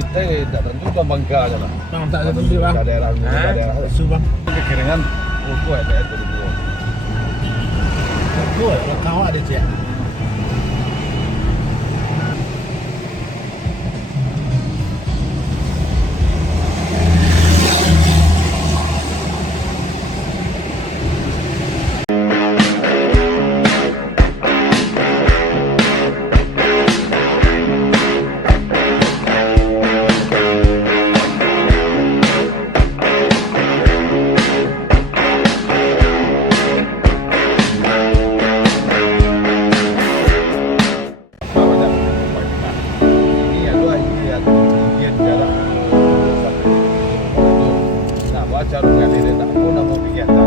tidak juga Bangka aja lah. Tak ada beli bang. Daerah Su bang. kekeringan. Gue ada itu dulu. Gue kau ada cek. Carungan ini tak pun nak mau kegiatan.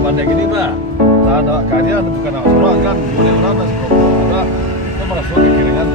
Pandai gini mah, ada kalian bukan orang Surah kan, boleh orang nasi rokok juga, kita merasa kekeringan.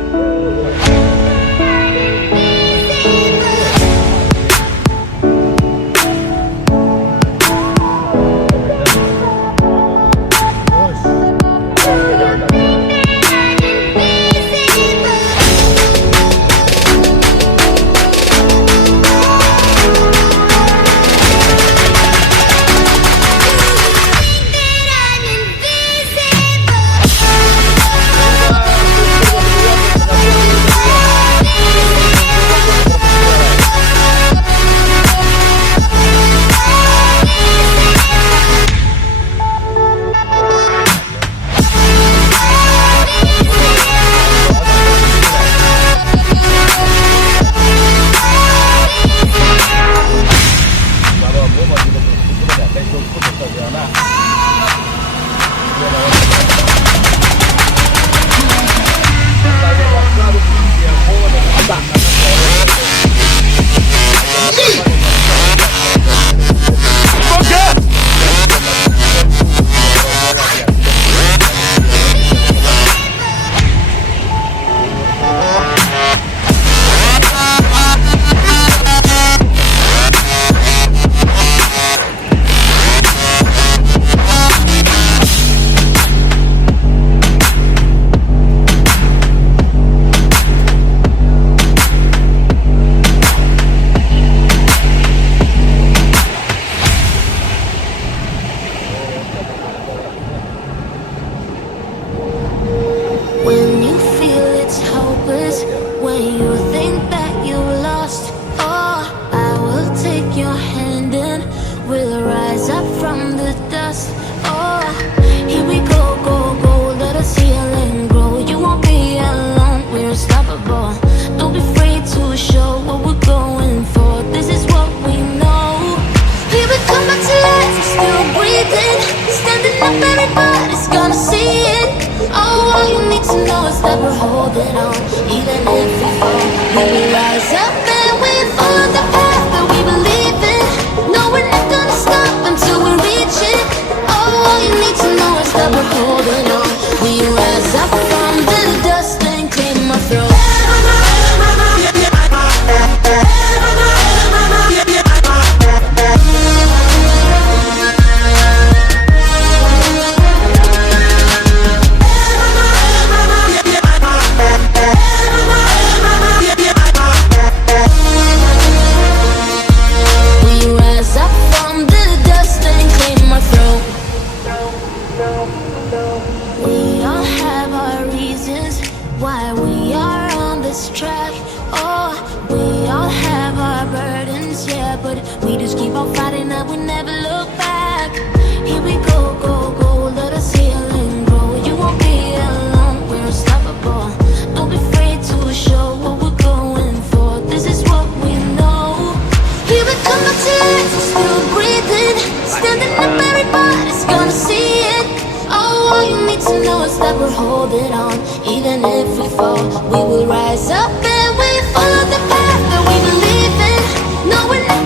there, but we just keep on fighting and we never look back. Here we go, go, go, let us heal and grow. You won't be alone, we're unstoppable. Don't be afraid to show what we're going for. This is what we know. Here we come, my tears, we're still breathing. Standing up, everybody's gonna see it. Oh, all you need to know is that we're holding on. Even if we fall, we will rise up and we follow the path that we believe in. No, we're never